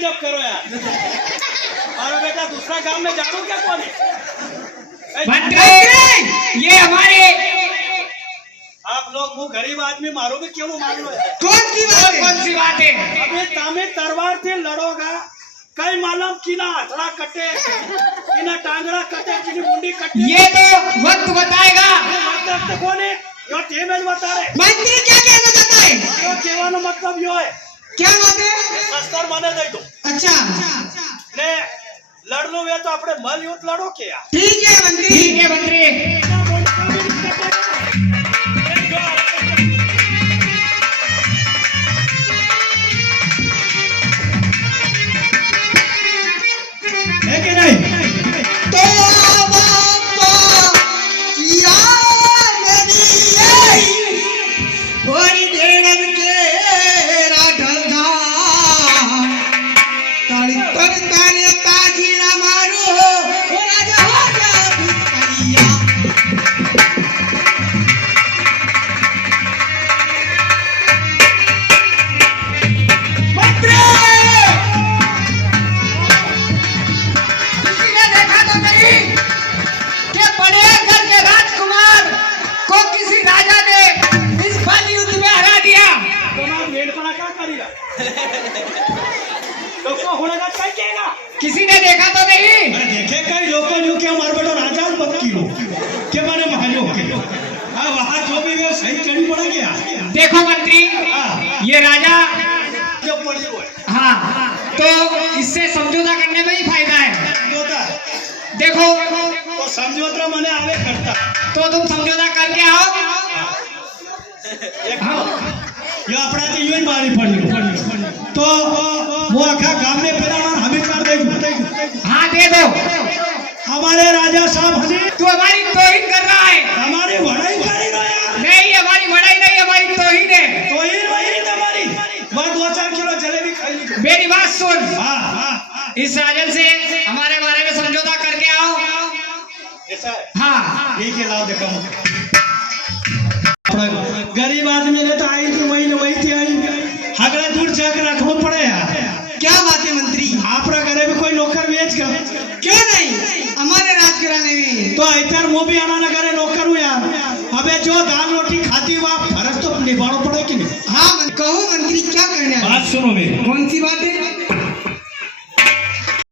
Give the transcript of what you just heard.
जब करो यार। मारो बेटा दूसरा गांव में जानो क्या कौन है? मंत्री ये हमारे आप लोग वो गरीब आदमी मारोगे क्यों मार लो यार? कौन सी बात है? अबे तामे तलवार से लड़ोगा कई मालूम किना हथड़ा कटे किना टांगड़ा कटे किनी मुंडी कटे ये तो वक्त बताएगा। मतलब कौन है? यो तेमेज बता रहे। मंत्री क्या कहना चाहता है? यो कहवानो मतलब यो है क्या बात है? शस्त्र माने दे दो। अच्छा ने लड़नो है तो अपने मल युद्ध लड़ो के यार। ठीक है मंत्री। ठीक है मंत्री। है कि नहीं? तो होरी देवर के राठौड़ा ताली तर ताने ताजीरा मारो ओ राजा हो जा भिखारिया। मंत्री किसी ने देखा तो नहीं कि बड़े घर के राजकुमार को किसी राजा ने इस बाली युद्ध में हरा दिया। तुम्हारा वेट बना क्या करेगा? तो को होनेगा क्या कहेगा? किसी ने देखा तो नहीं? अरे देखे कई लोगों ने क्या मार बेटो राजा मत किलो के माने महाजो के हां वहां जो भी वो सही चढ़ी पड़ा गया। देखो मंत्री ये राजा जो पड़ी हुआ है हाँ तो इससे समझौता करने में ही फायदा है। समझौता देखो तो समझौता माने आवे करता तो तुम समझौता करके आओ। एक ये अपना तो यूं ही मारी पड़ी तो वो आखा गांव में पेरा मार हमें कर दे। हाँ दे दो। हमारे राजा साहब हजी तू हमारी तौहीन कर रहा है। हमारी वड़ाई करी ना यार। नहीं हमारी बड़ाई नहीं हमारी तौहीन है। तो ही वही हमारी वह 2-4 किलो जलेबी खाई ली। मेरी बात सुन। हाँ इस राजन से हमारे बारे में समझौता करके आओ। ऐसा है हाँ ठीक है लाओ देखो गरीब आदमी ने तो आई थी वही थी आई हगड़ा दूर जाकर रखना पड़े यार। क्या बात है मंत्री? आपरा घरे में कोई नौकर बेच का क्यों नहीं हमारे राजघराने में तो इधर वो भी आना न करे नौकर हूँ यार। अबे जो दाल रोटी खाती वहाँ फर्ज तो निभाना पड़े